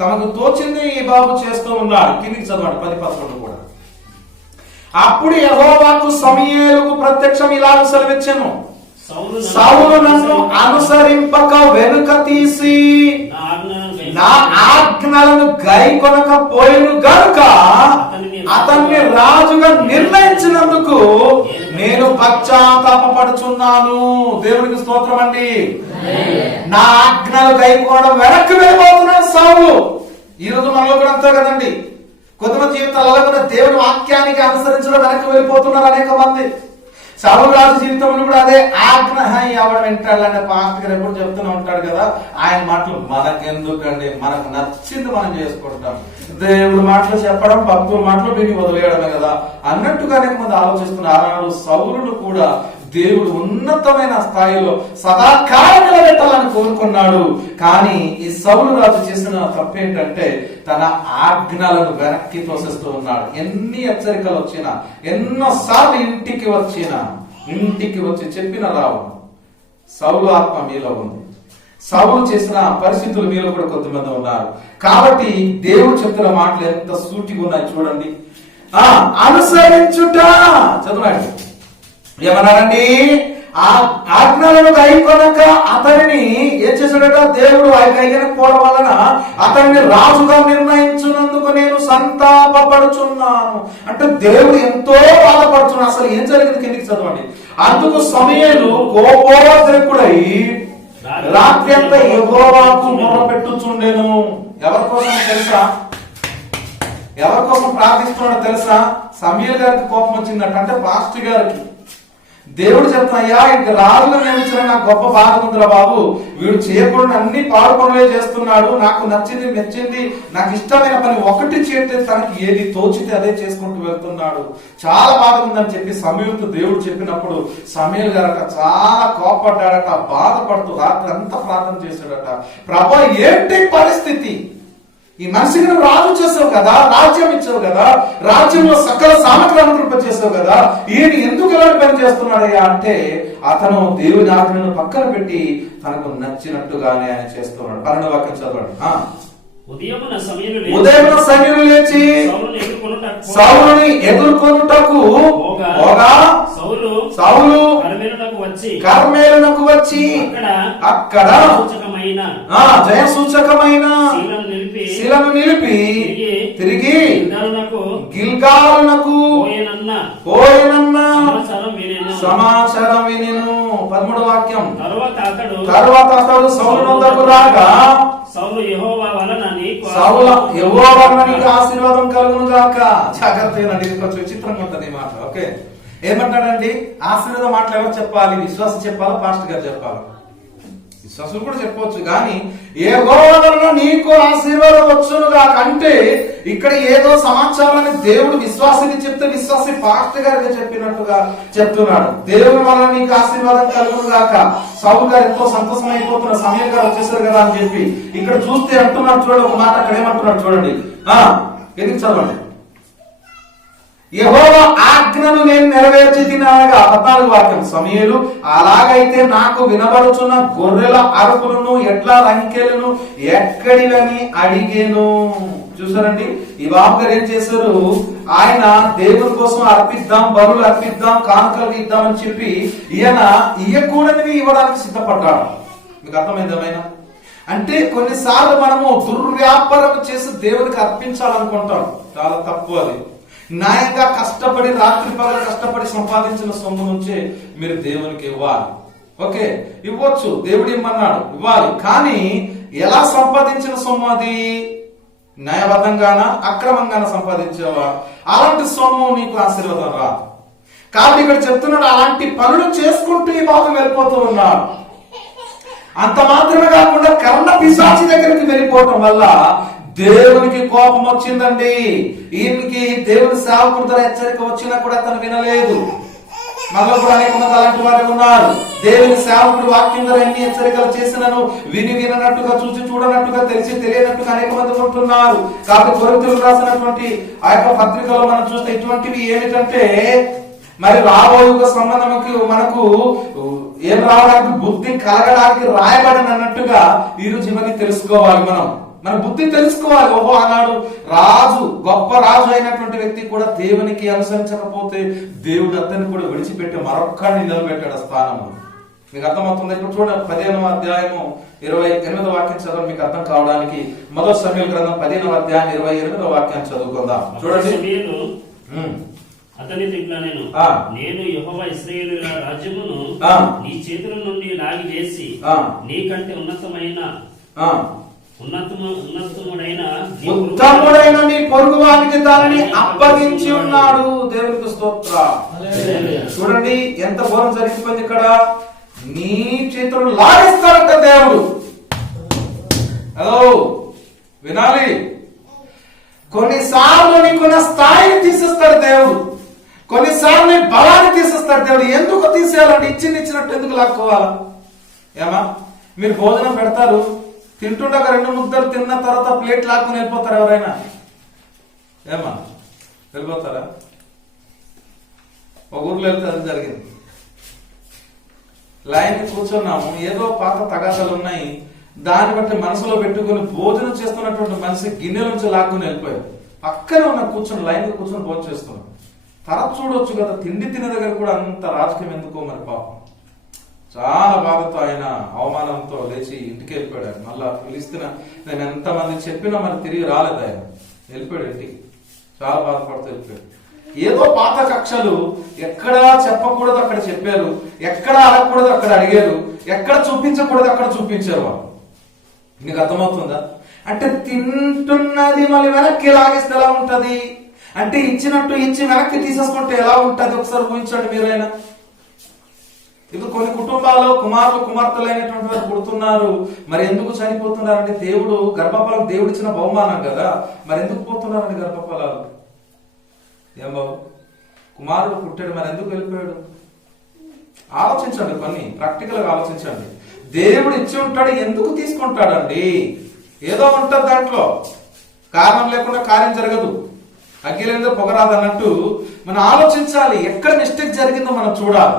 తమకు తోచింది ఈ బాబు చేస్తూ ఉన్నాడు. కిందికి చదవండి 10-11 కూడా. అప్పుడు యెహోవాకు సమూయేలుకు ప్రత్యక్షం ఇలాగ సెలవిచ్చెను, సౌలు నన్ను అనుసరింపక వెనుక తీసి నా ఆజ్ఞలను గైకొనకపోయిను గనుక అతన్ని రాజుగా నిర్ణయించినందుకు నేను పశ్చాత్తాపపడుచున్నాను. దేవునికి స్తోత్రం అండి. నా ఆజ్ఞలు గైకోవడం వెనక్కి వెళ్ళిపోతున్నాడు సౌలు. ఈ రోజు మనలో కూడా అంతే కదండి. కొంతమంది జీవితాలలో కూడా దేవుని వాక్యానికి అనుసరించడం వెనక్కి వెళ్ళిపోతున్నారు అనేక మంది. సౌలు రాజు జీవితంలో కూడా అదే ఆజ్ఞ ఎవడు వింటాడని పాస్టర్ గారు ఎప్పుడు చెప్తూనే ఉంటాడు కదా. ఆయన మాటలు మనకెందుకండి, మనకు నచ్చింది మనం చేసుకుంటాం. దేవుడి మాటలు చెప్పడం, భక్తుల మాటలు వీటిని వదిలేయడమే కదా అన్నట్టుగా అనేక మంది ఆలోచిస్తున్నారు. ఆనాడు సౌలును కూడా దేవుడు ఉన్నతమైన స్థాయిలో సదాకాలం నిలబెట్టాలని కోరుకున్నాడు. కానీ ఈ సౌలు రాజు చేసిన తప్పేంటంటే తన ఆజ్ఞలను వెనక్కి తోసేస్తూ ఉన్నాడు. ఎన్ని హెచ్చరికలు వచ్చినా, ఎన్నోసార్లు ఇంటికి వచ్చి చెప్పిన రావు. సౌలు ఆత్మ మీలో ఉంది. సౌలు చేసిన పరిస్థితులు మీలో కూడా కొంతమంది ఉన్నారు. కాబట్టి దేవుడు చెప్తున్న మాటలు ఎంత సూటిగా ఉన్నాయి చూడండి. అనుసరించుట చదవండి. ఏమన్నారండి? ఆ ఆజ్ఞలను గైకొనక అతనిని ఏం చేశాడట? దేవుడు గైకొనకపోవడం వలన అతన్ని రాజుగా నిర్ణయించున్నందుకు నేను సంతాపపడుచున్నాను. అంటే దేవుడు ఎంతో బాధపడుచున్నాడు. అసలు ఏం జరిగింది కిందికి చదవండి. అందుకు సమూయేలు కోపోద్రేకుడై రాత్రి అంతా యెహోవాకు మొరపెట్టుచుండెను. ఎవరి కోసం తెలుసా? ఎవరి కోసం ప్రార్థిస్తున్నాడో తెలుసా? సమూయేలు గారికి కోపం వచ్చిందట. అంటే పాస్టర్ గారికి దేవుడు చెప్తున్నాయ్యా, ఇంక రాజుగా నియమించిన నాకు గొప్ప బాధ ఉందిరా బాబు. వీడు చేయకుండా అన్ని పాడు పనులే చేస్తున్నాడు. నాకు నచ్చింది, మెచ్చింది, నాకు ఇష్టమైన పని ఒకటి చేస్తే తనకి ఏది తోచితే అదే చేసుకుంటూ వెళ్తున్నాడు. చాలా బాధ ఉందని చెప్పి సమూయేలుతో దేవుడు చెప్పినప్పుడు సమూయేలు గారట చాలా కోపడ్డాడట. బాధపడుతూ రాత్రి అంతా ప్రార్థన చేశాడట. ప్రభా, ఏంటి పరిస్థితి? ఈ మనిషిని నువ్వు రాజు చేసావు కదా, రాజ్యం ఇచ్చావు కదా, రాజ్యంలో సకల సామగ్రి అనుకరింపచేసావు కదా, ఈయన ఎందుకు ఎలాంటి పని చేస్తున్నాడయ్యా అంటే అతను దేవుని ఆజ్ఞను పక్కన పెట్టి తనకు నచ్చినట్టుగానే ఆయన చేస్తున్నాడు. 12వ వాక్యం చదవండి. ఉదయమున సమూయేలు లేచి సౌలుని ఎదుర్కొనుటకు పోగా సౌలు కర్మెలునకు వచ్చి అక్కడ జయ సూచకమైన శిలను నిలిపి తిరిగి గిల్గాలునకు పోయినన్న సమాచారం వినెను. 13వ వాక్యం. తరువాత అతడు సౌలు వద్దకు రాగా సౌలు యెహోవా వలన నీకు ఆశీర్వాదం కలుగును గాక. జాగ్రత్తగా కొంచెం విచిత్రంగా ఉంటుంది మాట. ఓకే, ఏమంటాడండి? ఆశీర్వాదం మాటలు ఎవరు చెప్పాలి? విశ్వాసం చెప్పాలా, పాస్టర్ గారు చెప్పాలి? విశ్వాసులు కూడా చెప్పవచ్చు. కానీ యెహోవా వలన నీకు ఆశీర్వాదం వచ్చును గాక అంటే ఇక్కడ ఏదో సమాచారాన్ని దేవుడు విశ్వాసికి చెప్తే విశ్వాసి పాస్టర్ గారికి చెప్పినట్టుగా చెప్తున్నాడు. దేవుని వలన నీకు ఆశీర్వాదం కలుగును గాక. సౌలు గారు ఎంతో సంతోషం అయిపోతున్న సమయం గారు వచ్చేసారు కదా అని చెప్పి ఇక్కడ చూస్తే అంటున్నాడు చూడండి. ఒక మాట అక్కడ ఏమంటున్నాడు చూడండి. ఎందుకు చదవండి. యెహోవా ఆజ్ఞను నేను నెరవేర్చి తినగా. 14వ వాక్యం. సమూయేలు అలాగైతే నాకు వినబడుచున్న గొర్రెల అరుపులను ఎడ్ల రంకెలను ఎక్కడివని అడిగేను. చూసారండి, ఈ బాబు గారు ఏం చేశారు? ఆయన దేవుని కోసం అర్పిద్దాం, బలులు అర్పిద్దాం, కానుకలు ఇద్దామని చెప్పి ఈయన ఇయ్యకూడనివి ఇవ్వడానికి సిద్ధపడ్డాడు. మీకు అర్థమైందేమైనా? అంటే కొన్నిసార్లు మనము దుర్వ్యాపారం చేసి దేవునికి అర్పించాలనుకుంటాం. చాలా తప్పు అది. న్యాయంగా కష్టపడి రాత్రి పగలు కష్టపడి సంపాదించిన సొమ్ము నుంచే మీరు దేవునికి ఇవ్వాలి. ఓకే, ఇవ్వచ్చు, దేవుడు ఇమ్మన్నాడు, ఇవ్వాలి. కానీ ఎలా సంపాదించిన సొమ్ము అది? న్యాయబద్ధంగానా అక్రమంగానా సంపాదించేవా? అలాంటి సొమ్ము నీకు ఆశీర్వాదం రాదు. కాబట్టి ఇక్కడ చెప్తున్నాడు, అలాంటి పనులు చేసుకుంటూ ఈ బాబు వెళ్ళిపోతూ ఉన్నాడు. అంత మాత్రమే కాకుండా కర్ణ పిశాచి దగ్గరికి వెళ్ళిపోవటం వల్ల దేవునికి కోపం వచ్చిందండి. ఈయనకి దేవుని సేవకుడితో హెచ్చరిక వచ్చినా కూడా తను వినలేదు. మనలో కూడా అనేక మంది అలాంటి వారు ఉన్నారు. దేవుని సేవకుడు వాక్యం ద్వారా ఎన్ని హెచ్చరికలు చేసినను వినట్టుగా, చూసి చూడనట్టుగా, తెలిసి తెలియనట్టుగా అనేక మంది ఉంటున్నారు. కాబట్టి కొరింథీయులకు రాసినటువంటి ఆ యొక్క పత్రికలో మనం చూస్తే ఇటువంటివి ఏమిటంటే, మరి రాబోయే సంబంధంకి మనకు ఏం రావడానికి, బుద్ధి కలగడానికి రాయబడిన అన్నట్టుగా ఈ రోజు ఇవన్నీ తెలుసుకోవాలి. మన బుద్ధి తెలుసుకోవాలి. ఓహో, ఆనాడు రాజు, గొప్ప రాజు అయినటువంటి వ్యక్తి కూడా దేవునికి అనుసరించకపోతే దేవుడు అతన్ని కూడా విడిచిపెట్టి మరొక్కడిని నిలబెట్టాడు స్థానంలో. మీకు అర్థమవుతుంది. ఇప్పుడు చూడండి 15వ అధ్యాయము 28వ వాక్యం చదవండి, మీకు అర్థం కావడానికి. మొదటి సమూయేలు గ్రంథం 15వ అధ్యాయం 28వ వాక్యాన్ని చదువుకుందాం. చూడండి. అతనితో ఇట్లా నేను యెహోవా ఇశ్రాయేలుల రాజ్యమును నీ చేతుల నుండి లాగి వేసి నీకంటే ఉత్తముడైన నీ పొరుగువానికి దానిని అప్పగించి ఉన్నాడు. దేవునికి స్తోత్రం. చూడండి ఎంత ఘోరం జరిగిపోయింది ఇక్కడ. నీ చేతులు లాగిస్తాడంట దేవుడు. హలో, వినాలి. కొన్నిసార్లు నీకున్న స్థాయిని తీసేస్తాడు దేవుడు, కొన్నిసార్లు నీ బలాన్ని తీసేస్తాడు దేవుడు. ఎందుకు తీసేయాలంటే ఇచ్చినట్టు ఎందుకు లాక్కోవాలా? ఏమా, మీరు భోజనం పెడతారు, తింటుండగా 2 ముద్దలు తిన్న తర్వాత ప్లేట్ లాక్కుని వెళ్ళిపోతారు ఎవరైనా? ఏమా, వెళ్ళిపోతారా? ఒక ఊర్లో వెళ్తే అది జరిగింది. లైన్ కూర్చున్నాము, ఏదో పాత తగాదాలు ఉన్నాయి, దాన్ని బట్టి మనసులో పెట్టుకుని భోజనం చేస్తున్నటువంటి మనిషి గిన్నె నుంచి లాక్కుని వెళ్ళిపోయాడు. పక్కనే ఉన్న కూర్చొని లైన్ కూర్చొని భోజనం చేస్తున్నాం. తరచు చూడొచ్చు కదా, తిండి తినే దగ్గర కూడా అంత రాజకీయం ఎందుకో మరి పాపం. చాలా బాధతో ఆయన అవమానంతో లేచి ఇంటికి వెళ్ళిపోయాడు. మళ్ళా పిలిస్తున్న నేను ఎంతమంది చెప్పినా మరి తిరిగి రాలేదు, ఆయన వెళ్ళిపోయాడు ఇంటికి. చాలా బాధపడుతూ వెళ్ళిపోయాడు. ఏదో పాత కక్షలు, ఎక్కడ చెప్పకూడదు అక్కడ చెప్పారు, ఎక్కడ అడగకూడదు అక్కడ అడిగారు, ఎక్కడ చూపించకూడదు అక్కడ చూపించారు వాళ్ళు. నీకు అర్థమవుతుందా? అంటే తింటున్నది మళ్ళీ వెనక్కి లాగేస్తే ఎలా ఉంటది? అంటే ఇచ్చినట్టు ఇచ్చి వెనక్కి తీసేసుకుంటే ఎలా ఉంటది? ఒకసారి ఊహించండి మీరైనా. ఇప్పుడు కొన్ని కుటుంబాల్లో కుమారులు కుమార్తెలైనటువంటి వారు పుడుతున్నారు. మరి ఎందుకు చనిపోతున్నారంటే దేవుడు గర్భఫలం దేవుడిచ్చిన బహుమానం కదా, మరి ఎందుకు పోతున్నారండి గర్భఫలాలు? ఏం బాబు, కుమారుడు పుట్టాడు, మరి ఎందుకు వెళ్ళిపోయాడు? ఆలోచించండి, కొన్ని ప్రాక్టికల్ గా ఆలోచించండి. దేవుడు ఇచ్చి ఉంటాడు, ఎందుకు తీసుకుంటాడండి? ఏదో ఉంటది దాంట్లో, కారణం లేకుండా కార్యం జరగదు. అగ్గిలేందో పొగరాదు అన్నట్టు మనం ఆలోచించాలి. ఎక్కడ మిస్టేక్ జరిగిందో మనం చూడాలి.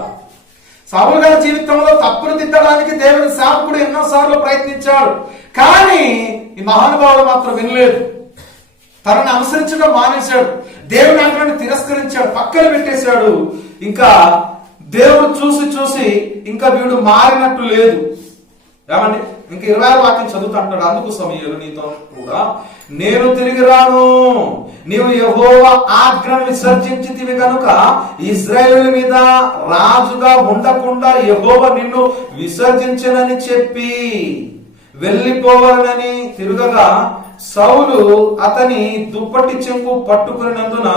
సౌలు గారి జీవితంలో తప్పును దిద్దడానికి దేవుని సేవకుడు ఎన్నోసార్లు ప్రయత్నించాడు, కానీ ఈ మహానుభావుడు మాత్రం వినలేదు. తనని అనుసరించడం మానేశాడు, దేవుని ఆజ్ఞను తిరస్కరించాడు, పక్కన పెట్టేశాడు. ఇంకా దేవుడు చూసి ఇంకా వీడు మారినట్టు లేదు. ఏమండి, ఇంక 26వ వాక్యం చదువుతా అంటాడు. అందుకు సమూయేలు నీతో కూడా నేను తిరిగి రాను, నీవు యెహోవా ఆజ్ఞను విసర్జించితివి గనుక ఇశ్రాయేలు మీద రాజుగా ఉండకుండా యెహోవా నిన్ను విసర్జించనని చెప్పి వెళ్ళిపోవాలని తిరుగగా సౌలు అతని దుప్పటి చెంగు పట్టుకున్నందున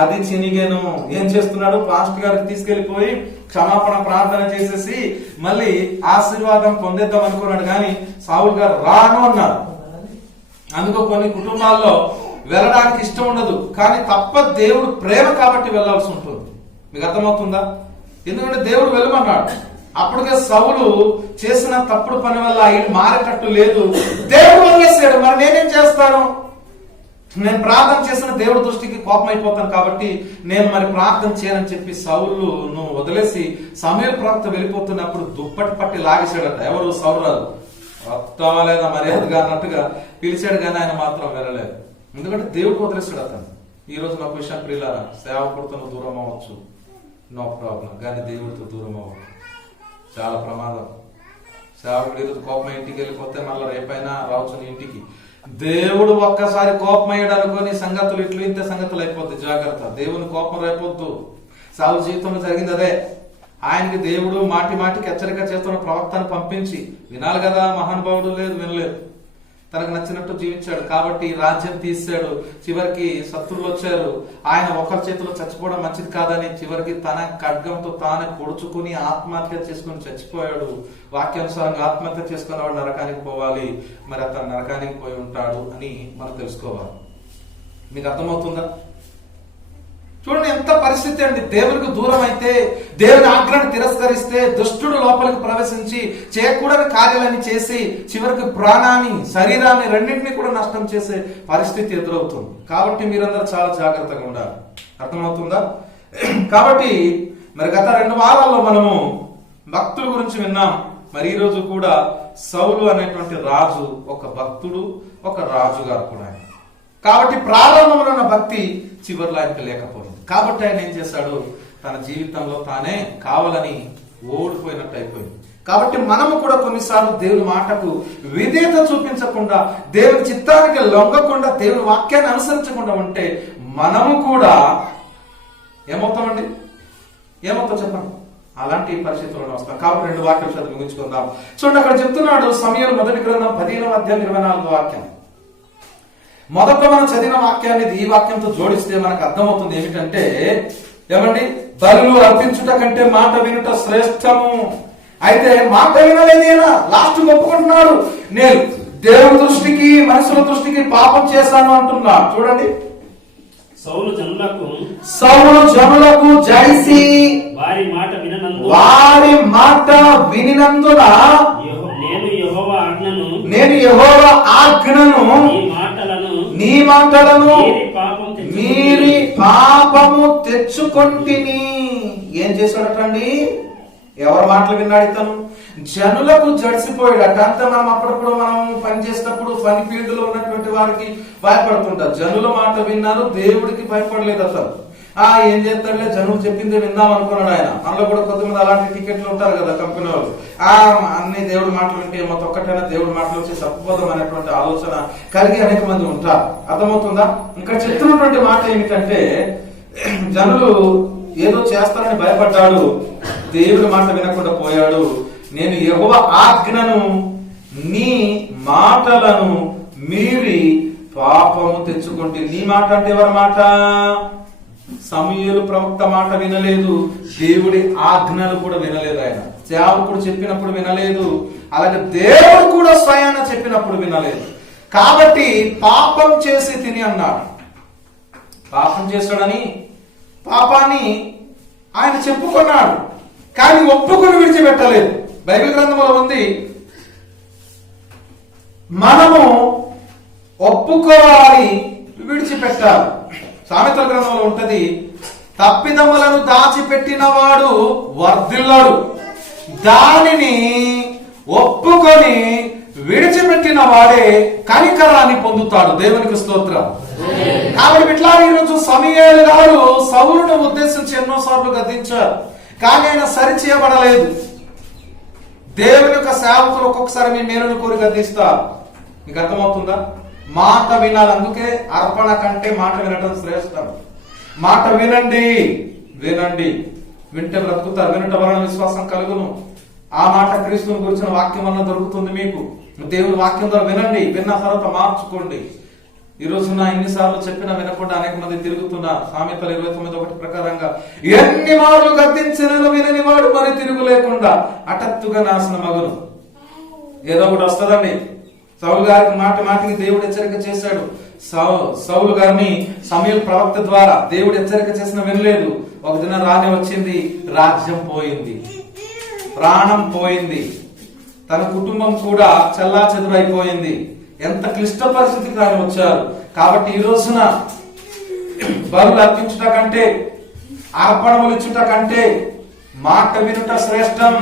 అది చినిగెను. ఏం చేస్తున్నాడు? పాస్టర్ గారికి తీసుకెళ్లిపోయి క్షమాపణ ప్రార్థన చేసేసి మళ్ళీ ఆశీర్వాదం పొందేద్దాం అనుకున్నాడు, కానీ సౌలు గారు రాను అన్నారు. అందుకో కొన్ని కుటుంబాల్లో వెళ్ళడానికి ఇష్టం ఉండదు, కానీ తప్ప దేవుడు ప్రేమ కాబట్టి వెళ్లాల్సి ఉంటుంది. మీకు అర్థమవుతుందా? ఎందుకంటే దేవుడు వెళ్ళమన్నాడు. అప్పటికే సౌలు చేసిన తప్పుడు పని వల్ల ఆయన మారేటట్టు లేదు, దేవుడు వదిలేసాడు. మరి నేనేం చేస్తాను? నేను ప్రార్థన చేసిన దేవుడి దృష్టికి కోపం అయిపోతాను, కాబట్టి నేను మరి ప్రార్థన చేయనని చెప్పి సౌలు నువ్వు వదిలేసి సమూయేలు ప్రవక్త వెళ్ళిపోతున్నప్పుడు దుప్పటి పట్టి లాగేశాడట. ఎవరు? సౌరాలు. వస్తావా లేదా మర్యాదగా అన్నట్టుగా పిలిచాడు, కానీ ఆయన మాత్రం వెళ్ళలేదు. ఎందుకంటే దేవుడు వదిలేశాడు అతను. ఈ రోజు నాకు విషయం ప్రియులారా, సేవకుడితో దూరం అవ్వచ్చు, నో ప్రాబ్లం, కానీ దేవుడితో దూరం అవ్వచ్చు, చాలా ప్రమాదం. సేవకుడు ఈరోజు కోపం ఇంటికి వెళ్ళిపోతే మళ్ళీ రేపైనా రావచ్చు నీ ఇంటికి. దేవుడు ఒక్కసారి కోపం అయ్యాడు అనుకో, నీ సంగతులు ఇట్లు ఇంత సంగతులు అయిపోద్ది. జాగ్రత్త, దేవుని కోపం రేపొద్దు. సౌలు జీవితంలో జరిగింది అదే. ఆయనకి దేవుడు మాటికి హెచ్చరిక చేస్తున్న ప్రవక్తను పంపించి వినాలి కదా, మహానుభావుడు లేదు, వినలేదు. తనకు నచ్చినట్టు జీవించాడు కాబట్టి రాజ్యం తీసాడు. చివరికి శత్రువులు వచ్చారు. ఆయన ఒకరి చేతిలో చచ్చిపోవడం మంచిది కాదని చివరికి తన ఖడ్గంతో తానే పొడుచుకుని ఆత్మహత్య చేసుకుని చచ్చిపోయాడు. వాక్యానుసారంగా ఆత్మహత్య చేసుకున్న వాడు నరకానికి పోవాలి, మరి అతను నరకానికి పోయి ఉంటాడు అని మనం తెలుసుకోవాలి. మీకు అర్థమవుతుందా? చూడండి ఎంత పరిస్థితి అండి. దేవునికి దూరం అయితే, దేవుని ఆజ్ఞను తిరస్కరిస్తే, దుష్టుడు లోపలికి ప్రవేశించి చేయకూడని కార్యాలని చేసి చివరికి ప్రాణాన్ని, శరీరాన్ని రెండింటినీ కూడా నష్టం చేసే పరిస్థితి ఎదురవుతుంది. కాబట్టి మీరందరూ చాలా జాగ్రత్తగా ఉండాలి. అర్థమవుతుందా? కాబట్టి మరి గత 2 వారాల్లో మనము భక్తుల గురించి విన్నాం. మరి ఈ రోజు కూడా సౌలు అనేటువంటి రాజు ఒక భక్తుడు, ఒక రాజుగారు కూడా. కాబట్టి ప్రారంభంలో ఉన్న భక్తి చివరిలో ఆయనకు లేకపోయింది. కాబట్టి ఆయన ఏం చేశాడు? తన జీవితంలో తానే కావాలని ఓడిపోయినట్టు అయిపోయింది. కాబట్టి మనము కూడా కొన్నిసార్లు దేవుని మాటకు విధేయత చూపించకుండా, దేవుని చిత్తానికి లొంగకుండా, దేవుని వాక్యాన్ని అనుసరించకుండా ఉంటే మనము కూడా ఏమవుతామండి? ఏమవుతాం చెప్పండి? అలాంటి పరిస్థితుల్లో వస్తాం. కాబట్టి 2 వాక్యాలు చదివి ముగించుకుందాం. చూడండి, అక్కడ చెప్తున్నాడు సమూయేలు మొదటి గ్రంథం 15వ అధ్యాయం 24వ వాక్యం. మొదట మనం చదివిన వాక్యాన్ని ఈ వాక్యంతో జోడిస్తే మనకు అర్థమవుతుంది ఏమిటంటే, ఏమండి, బలులు అర్పించుట కంటే మాట వినుట శ్రేష్టము. అయితే మాట వినలేదేనా? లాస్ట్ ఒప్పుకుంటున్నాడు, నేను దేవుని దృష్టికి మనుషుల దృష్టికి పాపం చేశాను అంటున్నాడు. చూడండి, సౌలు జనులకు జడిసి వారి మాట వినినందున నేను యెహోవా ఆజ్ఞను నీ మాటలను మీరి పాపము తెచ్చుకొంటిని. ఏం చేశాడటండి? ఎవరి మాటలు విన్నాడు ఇతను? జనులకు జడిసిపోయాడట. అంతా మనం అప్పుడప్పుడు మనం పని చేసేటప్పుడు పని ఫీల్డ్ లో ఉన్నటువంటి వారికి భయపడుతుంటారు. జనుల మాట విన్నారు, దేవుడికి భయపడలేదు అసలు. ఏం చేస్తాడులే, జనులు చెప్పిందే విందాం అనుకున్నాడు ఆయన. మనలో కూడా కొంతమంది అలాంటి టికెట్లు ఉంటారు కదా కంపెనీ వాళ్ళు. అన్ని దేవుడి మాటలు వింటే ఏమో ఒక్కటైనా దేవుడి మాటలు వచ్చి తప్పుపోదాం అనేటువంటి ఆలోచన కలిగి అనేక మంది ఉంటారు. అర్థమవుతుందా? ఇక్కడ చెప్తున్నటువంటి మాట ఏమిటంటే, జనులు ఏదో చేస్తారని భయపడ్డాడు, దేవుడి మాట వినకుండా పోయాడు. నేను యెహోవా ఆజ్ఞను నీ మాటలను మీరి పాపము తెచ్చుకుంటే. నీ మాట అంటే ఎవరి మాట? సమూయేలు ప్రవక్త మాట వినలేదు, దేవుడి ఆజ్ఞలు కూడా వినలేదు. ఆయన సేవకుడు చెప్పినప్పుడు వినలేదు, అలాగే దేవుడు కూడా స్వయాన చెప్పినప్పుడు వినలేదు. కాబట్టి పాపం చేసి తిని అన్నాడు. పాపం చేస్తాడని పాపాన్ని ఆయన చెప్పుకున్నాడు, కానీ ఒప్పుకొని విడిచిపెట్టలేదు. బైబిల్ గ్రంథంలో ఉంది, మనము ఒప్పుకోవాలి, విడిచిపెట్టాలి. సామెతల గ్రంథంలో ఉంటది, తప్పిదములను దాచిపెట్టిన వాడు వర్ధిల్లడు, దానిని ఒప్పుకొని విడిచిపెట్టిన వాడే కనికరాన్ని పొందుతాడు. దేవునికి స్తోత్రం. కాబట్టి ఇట్లా ఈరోజు సమూయేలు గారు సౌలును ఉద్దేశించి ఎన్నోసార్లు గద్దించారు, కానీ ఆయన సరి చేయబడలేదు. దేవుని యొక్క సేవకులు ఒక్కొక్కసారి మీ మేలును కోరి గద్దిస్తారు. మీకు అర్థమవుతుందా? మాట వినాలి. అందుకే అర్పణ కంటే మాట వినడం శ్రేష్టం. మాట వినండి, వినండి, వింటే బ్రతుకుతారు. వినటం వలన విశ్వాసం కలుగును. ఆ మాట క్రీస్తుని గురించిన వాక్యం వలన దొరుకుతుంది మీకు. దేవుని వాక్యం ద్వారా వినండి, విన్న తర్వాత మార్చుకోండి. ఈ రోజున ఎన్నిసార్లు చెప్పినా వినకుండా అనేక మంది తిరుగుతున్నారు. సామెతలు 29:1 ప్రకారంగా ఎన్ని మార్లు గద్దించినను వినని వాడు మరి తిరుగు లేకుండా హఠాత్తుగా నాశనం మగును. ఏదో ఒకటి వస్తుందండి. సౌలు గారికి మాటికి దేవుడు హెచ్చరిక చేశాడు. సౌలు గారిని సమూయేలు ప్రవక్త ద్వారా దేవుడు హెచ్చరిక చేసిన వినలేదు. ఒక దినం రాని వచ్చింది, రాజ్యం పోయింది, ప్రాణం పోయింది, తన కుటుంబం కూడా చెల్లాచెదురైపోయింది. ఎంత క్లిష్ట పరిస్థితికి రాని వచ్చారు. కాబట్టి ఈ రోజున బలులు అర్పించుట కంటే, అర్పణములు ఇచ్చుట కంటే మాట వినుట శ్రేష్టం.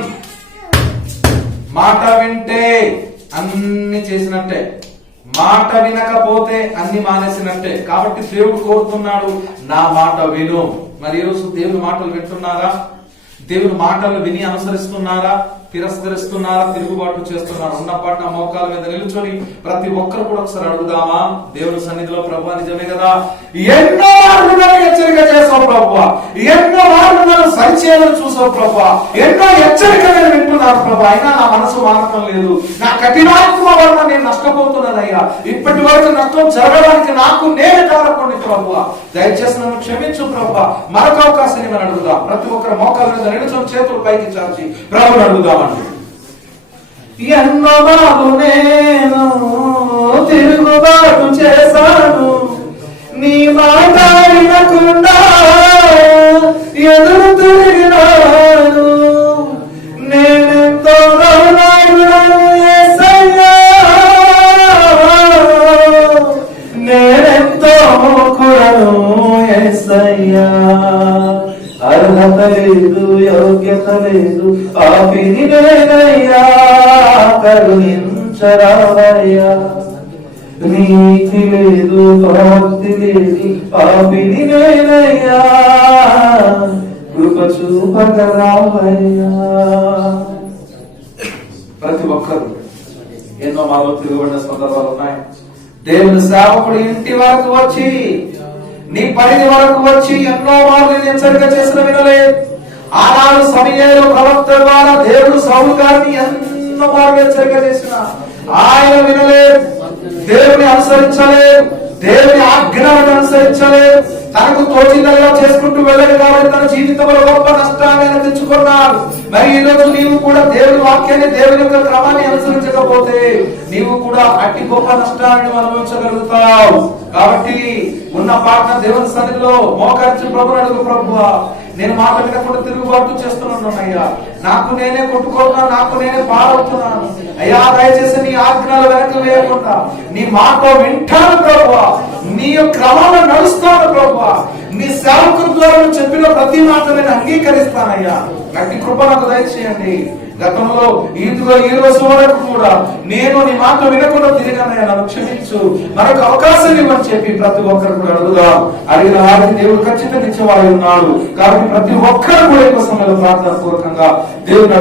మాట వింటే అన్ని చేసినట్టే, మాట వినకపోతే అన్ని మానేసినట్టే. కాబట్టి దేవుడు కోరుతున్నాడు, నా మాట విను. మరి ఈరోజు దేవుని మాటలు వింటున్నారా? దేవుని మాటలు విని అనుసరిస్తున్నారా? తిరస్కరిస్తున్నారా? తిరుగుబాటు చేస్తున్నారా? ఉన్నపాటు మోకాల మీద నిలుచొని ప్రతి ఒక్కరు కూడా ఒకసారి అడుగుదామా? దేవుని సన్నిధిలో, ప్రభువా నిజమే కదా, ఎన్నో మార్లు హెచ్చరిక చేసావు ప్రభువా, ఎన్నో మార్లు నన్ను సరిచేయాలని చూసావు ప్రభువా, ఎన్నో హెచ్చరిక నేను వింటున్నాను ప్రభు, అయినా నా మనసు మారటం లేదు. నా కఠినాత్మ వలన నేను నష్టపోతున్నానయ్యా. ఇప్పటి వరకు నష్టం జరగడానికి నాకు నేనే కారకుడిని ప్రభువా, దయచేసి నన్ను క్షమించు ప్రభువా. మరొక అవకాశాన్ని మనం అడుగుదాం. ప్రతి ఒక్కరు మోకాల మీద నిలుచొని చేతులు పైకి చాచి ప్రభుని అడుగుదాం. ఎన్నో బాబు నేను తిరుగుబాటు చేశాను, నీ మాట వినకుండా ఎదురు తిరిగినాను, నేనెంతో నేనెంతో కూడను యేసయ్యా. అర్హత లేదు, యోగ్యత లేదు, పాపిని నేనయ్యా, కరుణించరావయ్యా. నీతి లేదు, భక్తి లేదు, పాపిని నేనయ్యా, కృప చూపగరావయ్యా. ప్రతి ఒక్కరు ఎన్నో మార్లు తిరుగుబడిన సందర్భాలు ఉన్నాయి. దేవుని సేవకుడు ఇంటి వరకు వచ్చి, నీ పరిధి వరకు వచ్చి ఎన్నో మార్లు నేను హెచ్చరిక చేసిన వినలేదు. ఆనాడు సమూయేలు ప్రవక్త ద్వారా దేవుడు సౌలు గారిని ఎన్నో మార్లు హెచ్చరిక చేసిన ఆయన వినలేదు. దేవుని అనుసరించలేదు, దేవుని ఆజ్ఞలను అనుసరించలేదు. తనకు తోచిందల్లా చేసుకుంటూ వెళ్ళదు కాబట్టి తన జీవితంలో గొప్ప నష్టాన్ని ఆయన తెచ్చుకున్నాడు. మరి ఈ రోజు నీవు కూడా దేవుని వాక్యాన్ని, దేవుని యొక్క క్రమాన్ని అనుసరించకపోతే నీవు కూడా అట్టి గొప్ప నష్టాన్ని అనుభవించగలుగుతావు. కాబట్టి ఉన్న పాట దేవుని సన్నిధిలో మోకరించి ప్రభువుని అడుగు, ప్రభువా నేను మాట వినకుండా తిరుగుబాటు చేస్తున్నాను అయ్యా, నాకు నేనే కొట్టుకుంటున్నాను, నాకు నేనే పాడవుతున్నాను అయ్యా, దయచేసి నీ ఆజ్ఞలు వెనక్కి వేయకుండా నీ మాట వింటాను ప్రభువా, నీ క్రమాన్ని నడుస్తాను ప్రభువా, నీ సేవకుల ద్వారా చెప్పిన ప్రతి మాట నేను అంగీకరిస్తానయ్యా. గట్టి కృప నాకు దయచేయండి. గతంలో ఈ రోజు వరకు కూడా నేను నీ మాట వినకుండా తిరిగానయ్యా, నన్ను క్షమించు, మనకు అవకాశం ఇవ్వని చెప్పి ప్రతి ఒక్కరు కూడా అడుగుదాం. అడిగిన వారికి దేవుడు ఖచ్చితంగా ఇచ్చేవాడు ఉన్నాడు. కాబట్టి ప్రతి ఒక్కరు కూడా ఎక్కువ సమయంలో ప్రార్థన పూర్వకంగా దేవుడు